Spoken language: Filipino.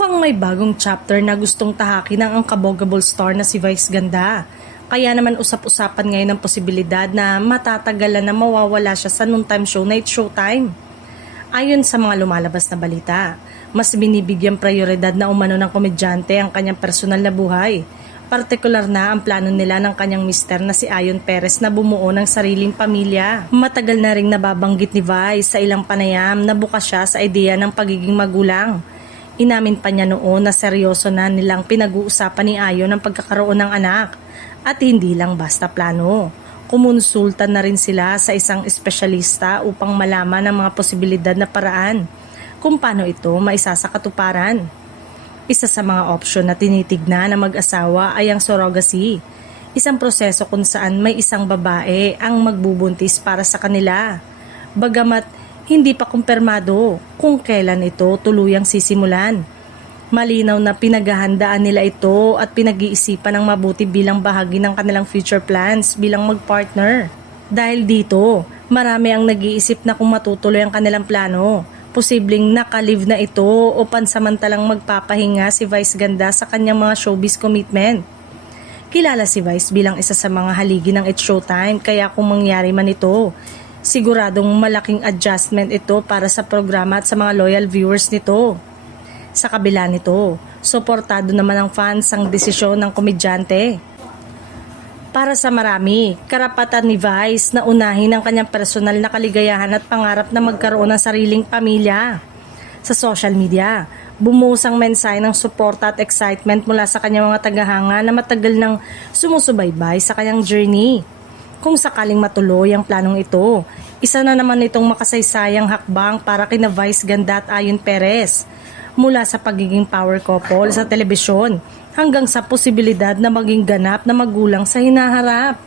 Mukhang may bagong chapter na gustong tahakin ng unkabogable star na si Vice Ganda. Kaya naman usap-usapan ngayon ang posibilidad na matatagalan na mawawala siya sa noontime show na It's Showtime. Ayon sa mga lumalabas na balita, mas binibigyang prioridad na umano ng komedyante ang kanyang personal na buhay. Partikular na ang plano nila ng kanyang mister na si Ayon Perez na bumuo ng sariling pamilya. Matagal na ring nababanggit ni Vice sa ilang panayam na bukas siya sa ideya ng pagiging magulang. Inamin pa niya noon na seryoso na nilang pinag-uusapan ni Ayon ang pagkakaroon ng anak at hindi lang basta plano. Kumonsulta na rin sila sa isang espesyalista upang malaman ang mga posibilidad na paraan kung paano ito maisasakatuparan. Isa sa mga opsyon na tinitignan ng mag-asawa ay ang surrogacy, isang proseso kung saan may isang babae ang magbubuntis para sa kanila. Bagamat hindi pa kumpirmado kung kailan ito tuluyang sisimulan. Malinaw na pinaghahandaan nila ito at pinag-iisipan ng mabuti bilang bahagi ng kanilang future plans bilang mag-partner. Dahil dito, marami ang nag-iisip na kung matutuloy ang kanilang plano. Posibleng nakalive na ito o pansamantalang magpapahinga si Vice Ganda sa kanyang mga showbiz commitment. Kilala si Vice bilang isa sa mga haligi ng It's Showtime kaya kung mangyari man ito, siguradong malaking adjustment ito para sa programa at sa mga loyal viewers nito. Sa kabila nito, suportado naman ng fans ang desisyon ng komedyante. Para sa marami, karapatan ni Vice na unahin ang kanyang personal na kaligayahan at pangarap na magkaroon ng sariling pamilya. Sa social media, bumuhos ang mensahe ng suporta at excitement mula sa kanyang mga tagahanga na matagal nang sumusubaybay sa kanyang journey. Kung sakaling matuloy ang planong ito, isa na naman itong makasaysayang hakbang para kina Vice Ganda at Ayon Perez. Mula sa pagiging power couple sa telebisyon hanggang sa posibilidad na maging ganap na magulang sa hinaharap.